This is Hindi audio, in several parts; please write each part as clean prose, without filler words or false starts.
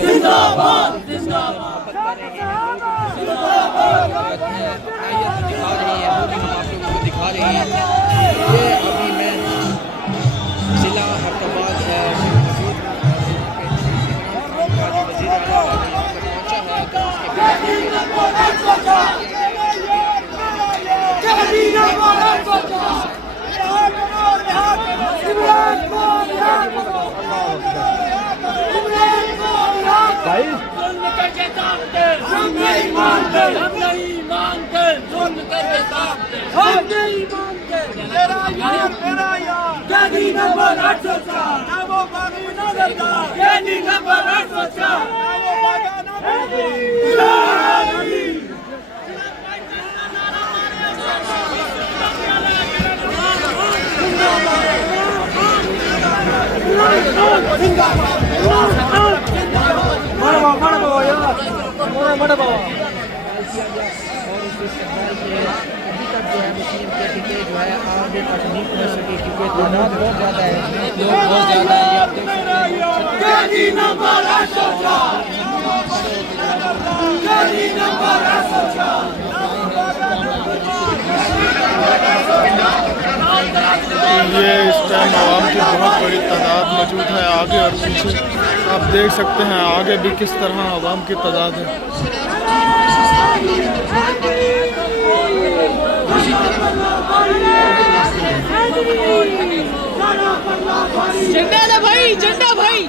जिंदाबाद दिखा रहे हैं। ये अभी मैं जिला हैदराबाद वज़ीर आला पहुंचा है तो उसके भाई हम नहीं मानते मेरा यार कैदी नंबर 804 ना वो बागी नजरदार कैदी नंबर 804 जो है आगे तक नहीं पहुंच सके क्योंकि तादाद बहुत ज़्यादा है, लोग बहुत ज़्यादा है। आप देख सकते हैं ये इस टाइम आवाम की बहुत बड़ी तादाद मौजूद है आगे और पीछे। आप देख सकते हैं आगे भी किस तरह आवाम की तादाद है। झंडा भाई, झंडा भाई।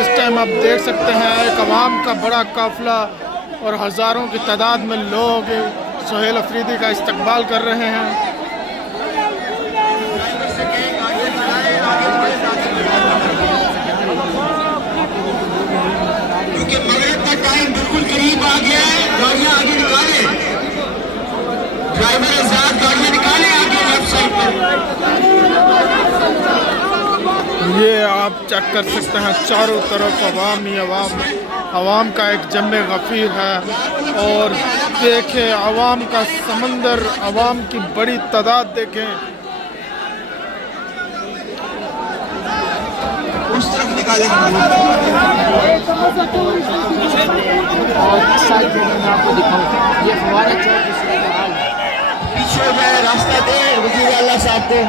इस टाइम आप देख सकते हैं एक अवाम का बड़ा काफिला और हज़ारों की तादाद में लोग सुहेल अफरीदी का इस्तकबाल कर रहे हैं। क्योंकि मगरिब का टाइम बिल्कुल करीब आ गया है। गाड़ियां आगे निकाले, ड्राइवर आजाद गाड़ियां निकाले आगे लेफ्ट साइड पर। ये आप चेक कर सकते हैं चारों तरफ अवाम ही अवाम, अवाम का एक जम्मे गफ़ीर है। और देखें अवाम का समंदर, अवाम की बड़ी तादाद देखें। उस तरफ निकाले और इस साइड में मैं आपको दिखाऊँ ये फवारा चौक जिसका हाल है। पीछे में रास्ता दे वज़ीर आला साहब को।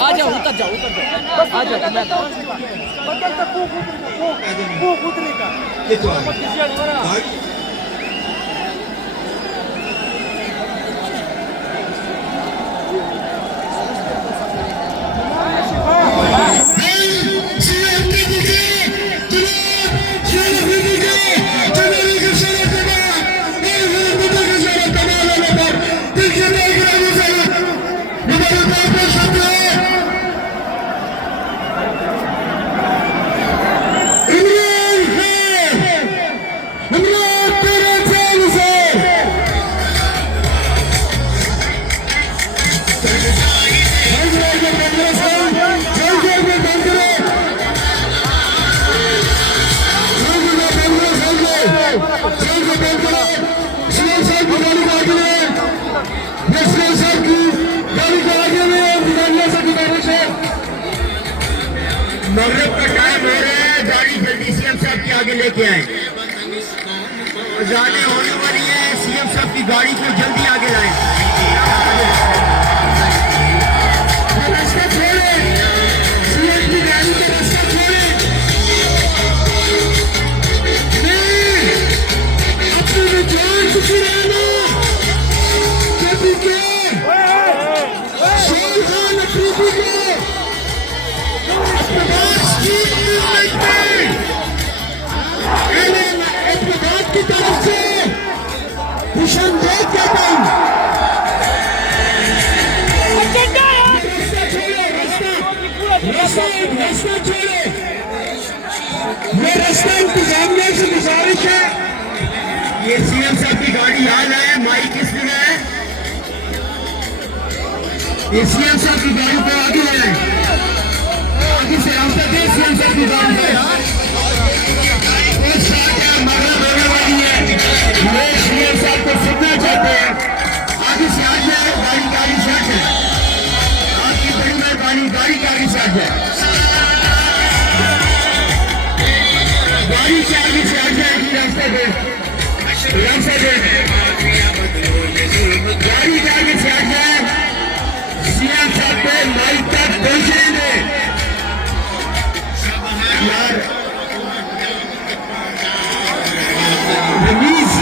आ जाओ, उतर जाओ, आ जाओ। मगरिब का टाइम हो रहा है, गाड़ी जल्दी सीएम साहब की आगे लेके आए। जाने होने वाली है, सीएम साहब की गाड़ी को जल्दी आगे लाएं। रास्ता छोड़े, सीएम की गाड़ी का रास्ता छोड़े। अपनी जान खुशी रहना कभी के शाहजहां अफरीदी को की तरफ से खुशामदीद कहता हूं। रास्ता छोड़ो, ये रास्ता इंतजामिया से गुजारिश है। ये सीएम साहब की गाड़ी याद है, माइक किस जगह है? ये सीएम साहब की गाड़ी को आगे लाए, आगे से रास्ता दे सीएम साहब की गाड़ी पे। कुछ बातें मरना होने वाली है, लोग सीएम साहब को सुनना चाहते हैं। आगे से आ जाए, गाड़ी से आ जाए, आपकी बड़ी मेहरबानी, गाड़ी के आगे से आ जाए, गाड़ी के आगे से आ जाएगी, रास्ता दे, रास्ता दे, गाड़ी के आगे से आ जाए, सीएम साहब पे माइक तक पहुंचने दे यार। रमीज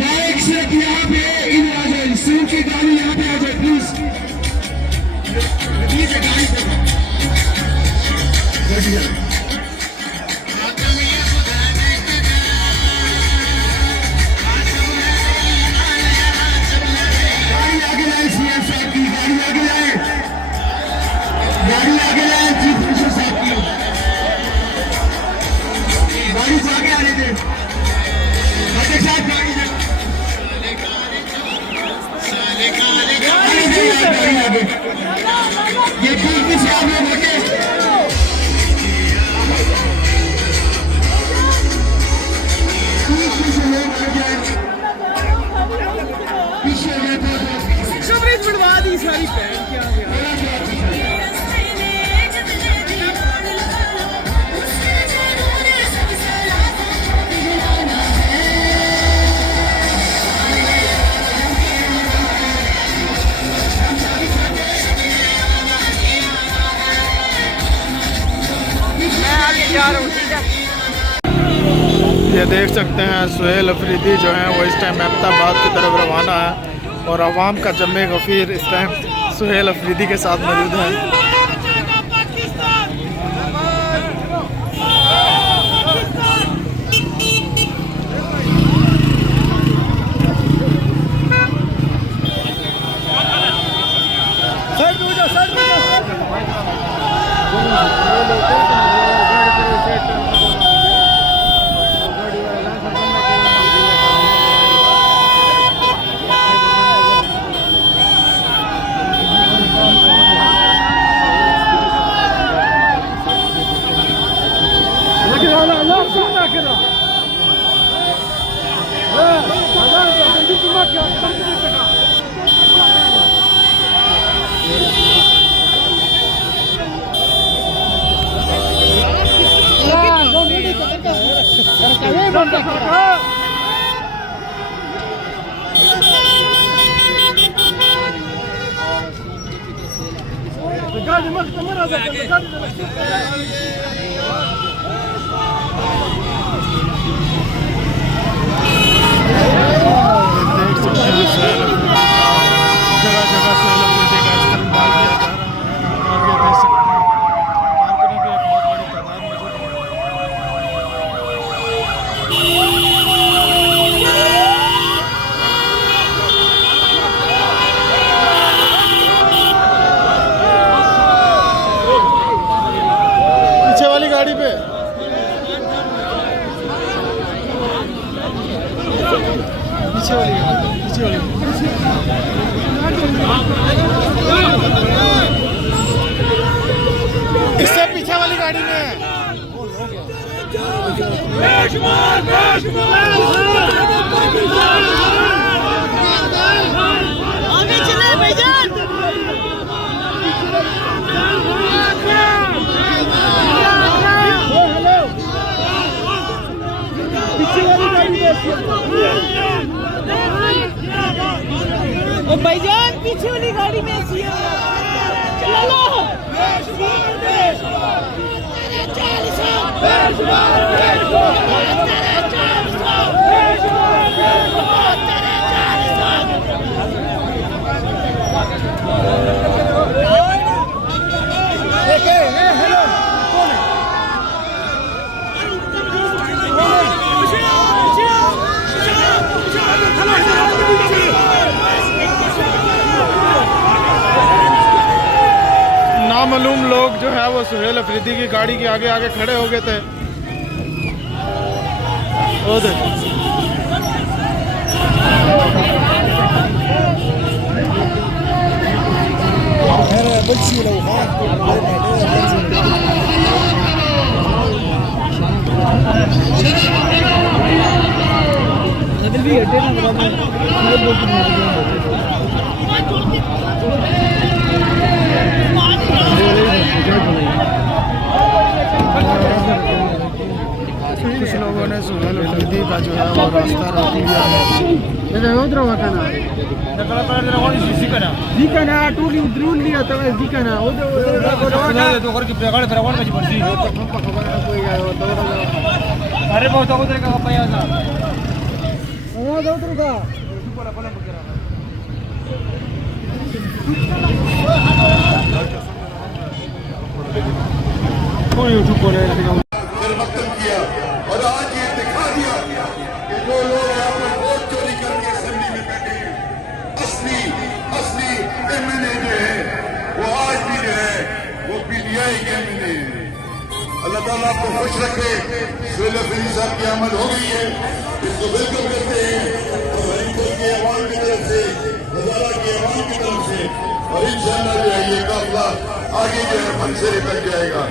माइक सिर्फ यहाँ पे इन आ जाए, सीएम की गाड़ी यहाँ पे आ जाए प्लीज। रमीज गाड़ी पे ये पीछे से आप लोग होते पीछे लोग आ जाए, पीछे सबरी छुड़वा दी सारी पैर क्या गया। ये देख सकते हैं सुहेल अफरीदी जो हैं वो इस टाइम अहमदाबाद की तरफ रवाना है और अवाम का जम्मे गफ़ीर इस टाइम सुहेल अफरीदी के साथ मौजूद है। गाड़ी पे पीछे वाली इससे पीछे वाली गाड़ी में आगे चले भाईजान। ओ भाईजान पीछे वाली गाड़ी में चलो। नामालूम लोग जो है वो सुहेल अफरीदी की गाड़ी के आगे आगे खड़े हो गए थे। वो देख कुछ लोगों ने सुहेल अफरीदी का जो है वो रास्ता रोक लिया है। निर्वक्तन किया और आज ये दिखा दिया कि जो लोग यहाँ पर वोट चोरी करके असेंबली में बैठे हैं, असली एमएनए जो है वो आज भी जो है वो पीटीआई के एमएनए है। अल्लाह ताला आपको खुश रखे। सुहेल अफरीदी साहब की आमद हो गई है, इसको वेलकम करते हैं और हरिपुर के अवाम की तरफ से, हजारा के अवाम की तरफ से, और इंशाअल्लाह जो है ये काफिला आगे जो है मंसूरी तक जाएगा।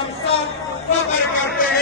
हम सब फख्र करते